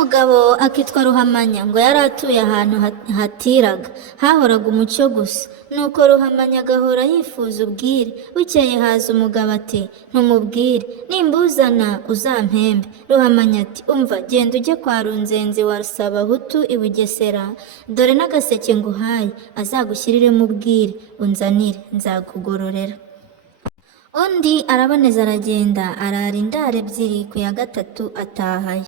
mugabo akitwa Ruhamanya ngo yari atuye ahantu hatiraga hahoraga umucyo gusa, nuko Ruhamanya agahora yifuza ubwire. Bukeye haza umugabo ati ntumubwire, nimbuzana uzampembe. Ruhamanya ati umva, genda ujye kwa Runzenzi wa Sabahutu i Bugesera, dore n'agaseke nguhaye azagushyiriremo ubwire unzanire, nzakugororera. Undi araboneza aragenda, arara indaro ebyiri, ku ya gatatu atahayo.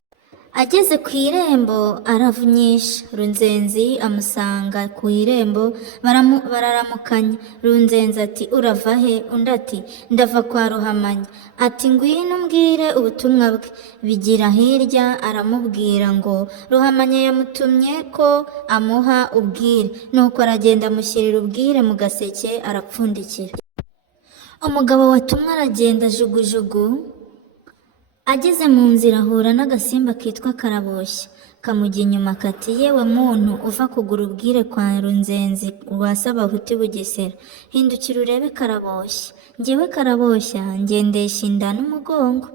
Ageze ku irembo aravunyisha. Runzenzi amusanga ku irembo, bararamukanya. Runzenzi ati urava he? Undi ati ndava kwa Ruhamanya. Ati ngwino umbwire ubutumwa bwe. Bigira hirya aramubwira ngo Ruhamanya yamutumye ko amuha ubwire, nuko aragenda amushyirira ubwire mu gaseke arapfundikira. Umugabo watumwe aragenda jugujugu. Ageze mu nzira ahura n'agasimba kitwa Karaboshya, kamujya inyuma kati yewe muntu uva kugura ubwire kwa Runzenzi rwa Sabahutu i Bugesera, hindukira urebe Karaboshya. Njyewe Karaboshya ngendesha inda n'umugongo.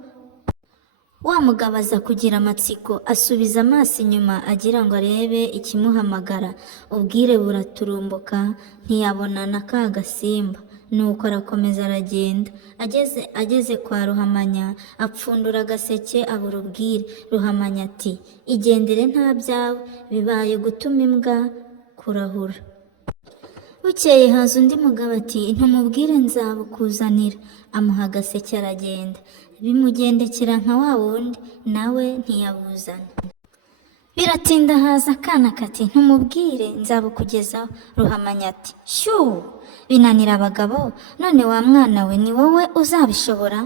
Wa mugabo aza kugira amatsiko, asubiza amaso inyuma agira ngo arebe ikimuhamagara. Ubwire buraturumbuka, ntiyabona na ka gasimba. Nuko arakomeza aragenda. Ageze kwa Ruhamanya apfundura agaseke abura ubwire. Ruhamanya ati igendere nta byawe, bibaye gutuma imbwa kurahura. Bukeye haza undi mugabo ati ntumubwire nzabukuzanira. Amuha agaseke aragenda. Bimugendekera nka wa wundi, nawe ntiyabuzana. Biratinda haza akana kati ntumubwire nzabukugezaho. Ruhamanya ati shuu, binanira abagabo, none wa mwana we ni wowe uzabishobora?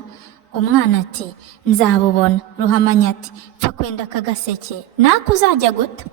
Umwana ati nzabubona. Ruhamanya ati pfa kwenda aka gaseke nako uzajya guta.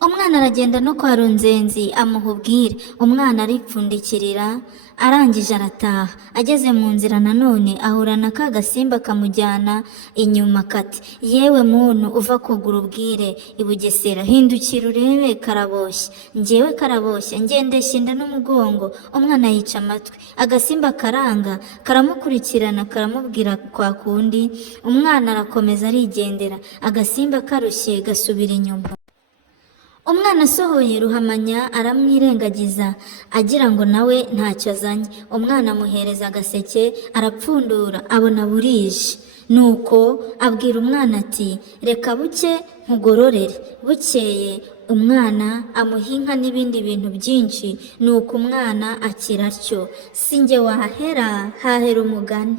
Umwana aragenda no kwa Runzenzi amuha ubwire. Umwana aripfundikirira, arangije arataha. Ageze mu nzira nanone ahura na ka gasimba kamujyana inyuma kati yewe muntu uva kugura ubwire i Bugesera, hindukira urebe Karaboshya. Njyewe Karaboshya ngendesha inda n'umugongo. Umwana yica amatwi. Agasimba karanga karamukurikirana karamubwira kwa kundi. Umwana arakomeza arigendera. Agasimba karushye gasubira inyuma. Umwana asohoye Ruhamanya aramwirengagiza agira ngo nawe ntacyo azanye. Umwana amuhereza agaseke arapfundura abona burije. Nuko abwira umwana ati reka buke nkugororere. Bukeye umwana amuha inka n'ibindi bintu byinshi. Nuko umwana akira atyo. Sinjye wahera hahera umugani.